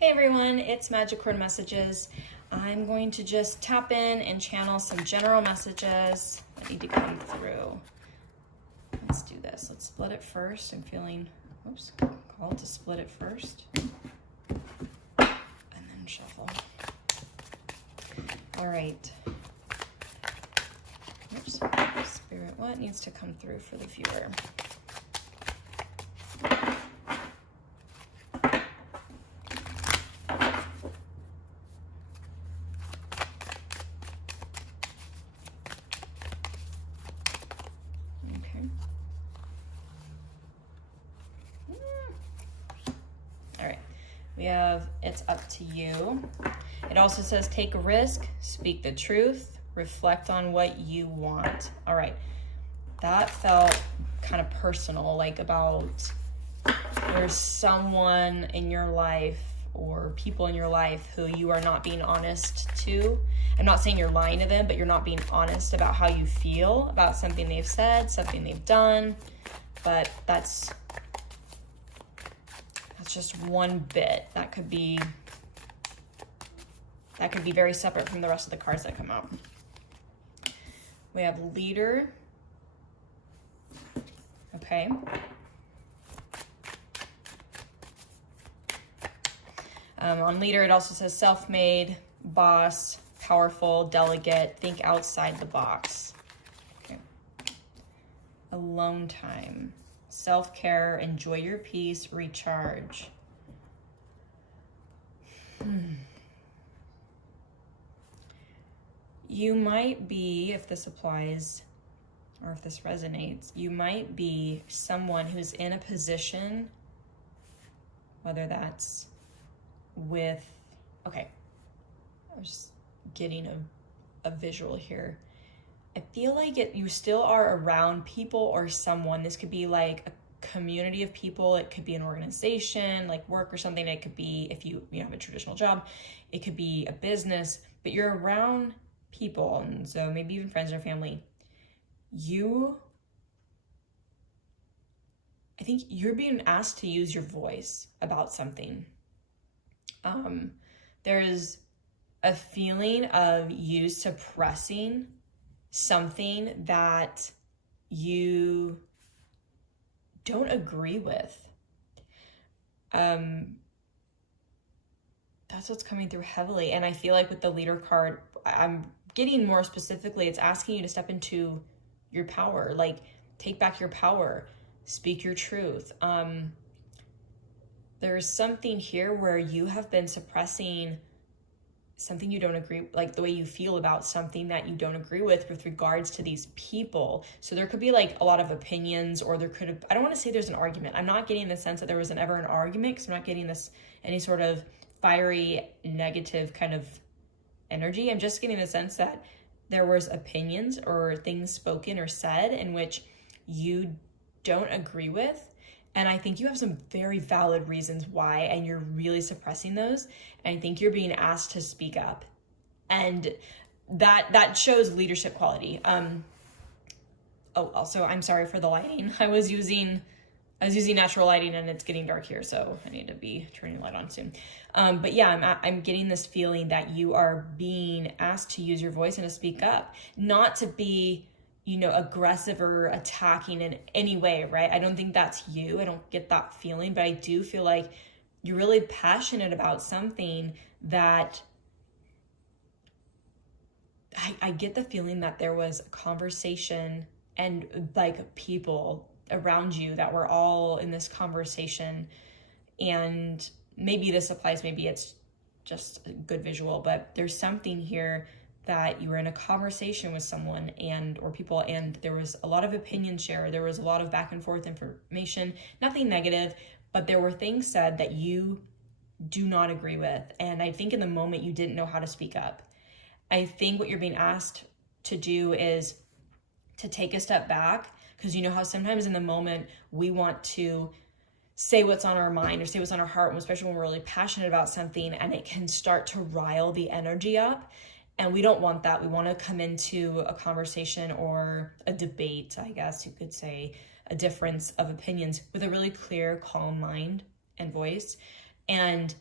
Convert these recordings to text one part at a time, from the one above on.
Hey everyone, it's Madgicorn Messages. I'm going to just tap in and channel some general messages that need to come through. Let's do this. Let's split it first. I'm feeling, called to split it first. And then shuffle. All right. Spirit, what needs to come through for the viewer? All right, we have it's up to you. It also says take a risk, speak the truth, reflect on what you want. All right, that felt kind of personal, like about there's someone in your life or people in your life who you are not being honest to. I'm not saying you're lying to them, but you're not being honest about how you feel about something they've said, something they've done. But that's just one bit. That could be very separate from the rest of the cards that come out. We have leader. Okay. On leader, it also says self-made, boss, powerful, delegate, think outside the box. Okay. Alone time. Self-care, enjoy your peace, recharge. You might be, if this applies or if this resonates, you might be someone who's in a position, whether that's with, okay, I'm just getting a visual here. I feel like you still are around people or someone. This could be like a community of people. It could be an organization, like work or something. It could be, if you have a traditional job, it could be a business, but you're around people. And so maybe even friends or family. I think you're being asked to use your voice about something. There's a feeling of you suppressing something that you don't agree with. That's what's coming through heavily. And I feel like with the leader card, I'm getting more specifically, it's asking you to step into your power, like take back your power, speak your truth. There's something here where you have been suppressing something you don't agree, like the way you feel about something that you don't agree with regards to these people. So there could be like a lot of opinions, or there could have, I don't want to say there's an argument. I'm not getting the sense that there was ever an argument, because I'm not getting this, any sort of fiery, negative kind of energy. I'm just getting the sense that there was opinions or things spoken or said in which you don't agree with. And I think you have some very valid reasons why, and you're really suppressing those. And I think you're being asked to speak up. And that shows leadership quality. Also, I'm sorry for the lighting. I was using natural lighting and it's getting dark here, so I need to be turning the light on soon. But yeah, I'm getting this feeling that you are being asked to use your voice and to speak up, not to be aggressive or attacking in any way, right? I don't think that's you. I don't get that feeling, but I do feel like you're really passionate about something that I get the feeling that there was a conversation and like people around you that were all in this conversation. And maybe this applies, maybe it's just a good visual, but there's something here that you were in a conversation with someone or people, and there was a lot of opinion share. There was a lot of back and forth information, nothing negative, but there were things said that you do not agree with. And I think in the moment you didn't know how to speak up. I think what you're being asked to do is to take a step back, because you know how sometimes in the moment we want to say what's on our mind or say what's on our heart, especially when we're really passionate about something, and it can start to rile the energy up. And we don't want that. We want to come into a conversation or a debate, I guess you could say, a difference of opinions with a really clear, calm mind and voice. And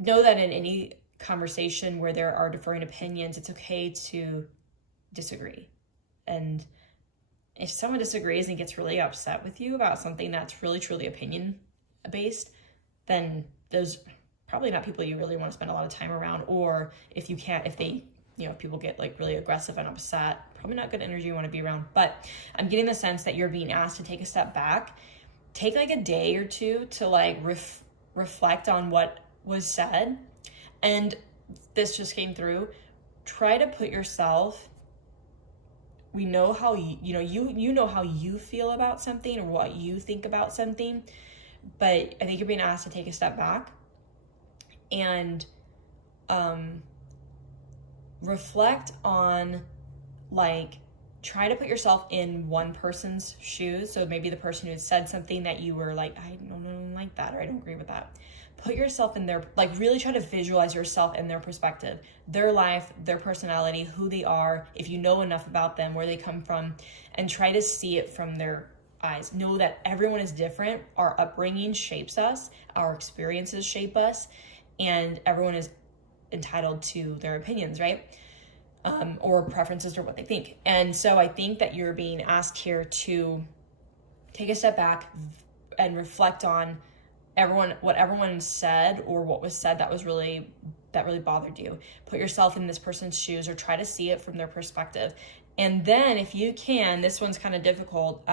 know that in any conversation where there are differing opinions, it's okay to disagree. And if someone disagrees and gets really upset with you about something that's really truly opinion based, then those probably not people you really want to spend a lot of time around. Or if they, if people get like really aggressive and upset, probably not good energy you want to be around. But I'm getting the sense that you're being asked to take a step back, take like a day or two to like reflect on what was said. And this just came through. Try to put yourself, we know how you know how you feel about something or what you think about something, but I think you're being asked to take a step back and reflect on, like, try to put yourself in one person's shoes. So maybe the person who had said something that you were like, I don't like that, or I don't agree with that. Put yourself in their, like, really try to visualize yourself in their perspective, their life, their personality, who they are, if you know enough about them, where they come from, and try to see it from their eyes. Know that everyone is different. Our upbringing shapes us, our experiences shape us, and everyone is entitled to their opinions, right? Or preferences or what they think. And so I think that you're being asked here to take a step back and reflect on what everyone said, or what was said that really bothered you. Put yourself in this person's shoes, or try to see it from their perspective. And then if you can, this one's kind of difficult,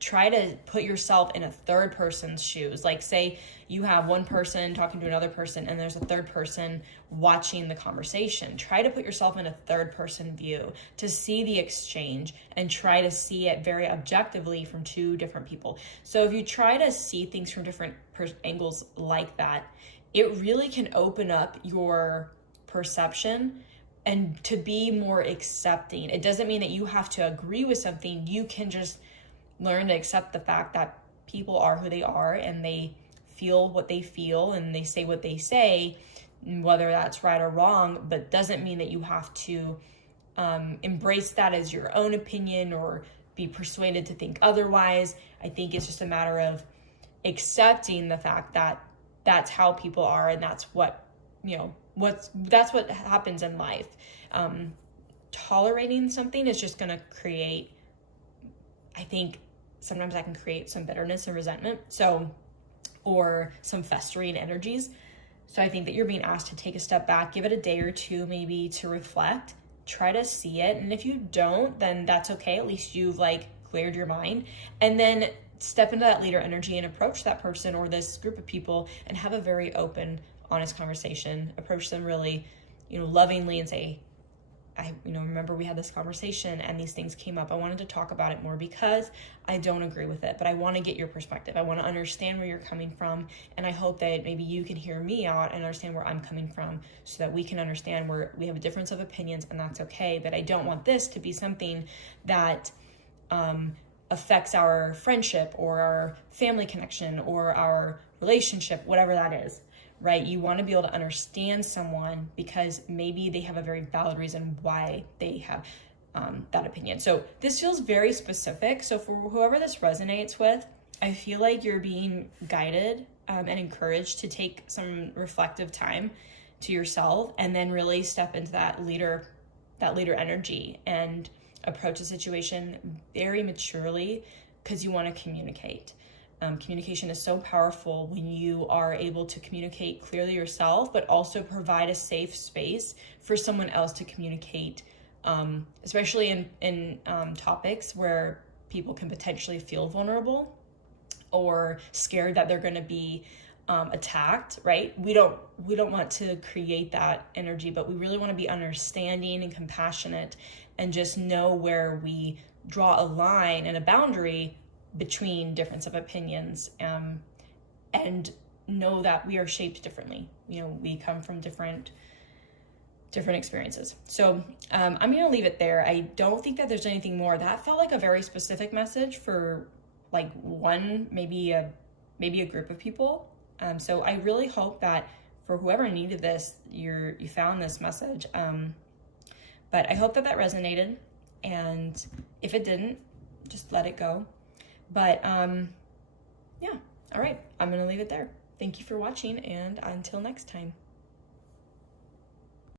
try to put yourself in a third person's shoes. Like, say you have one person talking to another person and there's a third person watching the conversation. Try to put yourself in a third person view to see the exchange and try to see it very objectively from two different people. So if you try to see things from different angles like that, it really can open up your perception and to be more accepting. It doesn't mean that you have to agree with something. You can just learn to accept the fact that people are who they are, and they feel what they feel, and they say what they say, whether that's right or wrong, but doesn't mean that you have to embrace that as your own opinion or be persuaded to think otherwise. I think it's just a matter of accepting the fact that that's how people are, and that's what, that's what happens in life. Tolerating something is just going to create, I think sometimes that can create some bitterness and resentment, or some festering energies. So I think that you're being asked to take a step back, give it a day or two maybe to reflect, try to see it. And if you don't, then that's okay. At least you've cleared your mind, and then step into that leader energy and approach that person or this group of people and have a very open, honest conversation. Approach them really, lovingly, and say, I remember we had this conversation and these things came up. I wanted to talk about it more because I don't agree with it, but I want to get your perspective. I want to understand where you're coming from, and I hope that maybe you can hear me out and understand where I'm coming from, so that we can understand where we have a difference of opinions, and that's okay. But I don't want this to be something that affects our friendship or our family connection or our relationship, whatever that is. Right? You want to be able to understand someone because maybe they have a very valid reason why they have that opinion. So this feels very specific. So for whoever this resonates with, I feel like you're being guided and encouraged to take some reflective time to yourself, and then really step into that leader energy and approach the situation very maturely, because you want to communicate. Communication is so powerful when you are able to communicate clearly yourself, but also provide a safe space for someone else to communicate, especially in topics where people can potentially feel vulnerable or scared that they're going to be attacked, right? We don't want to create that energy, but we really want to be understanding and compassionate, and just know where we draw a line and a boundary between difference of opinions, and know that we are shaped differently. We come from different experiences. So I'm going to leave it there. I don't think that there's anything more. That felt like a very specific message for one, maybe a group of people. So I really hope that for whoever needed this, you found this message. But I hope that resonated, and if it didn't, just let it go. But yeah, all right, I'm gonna leave it there. Thank you for watching, and until next time.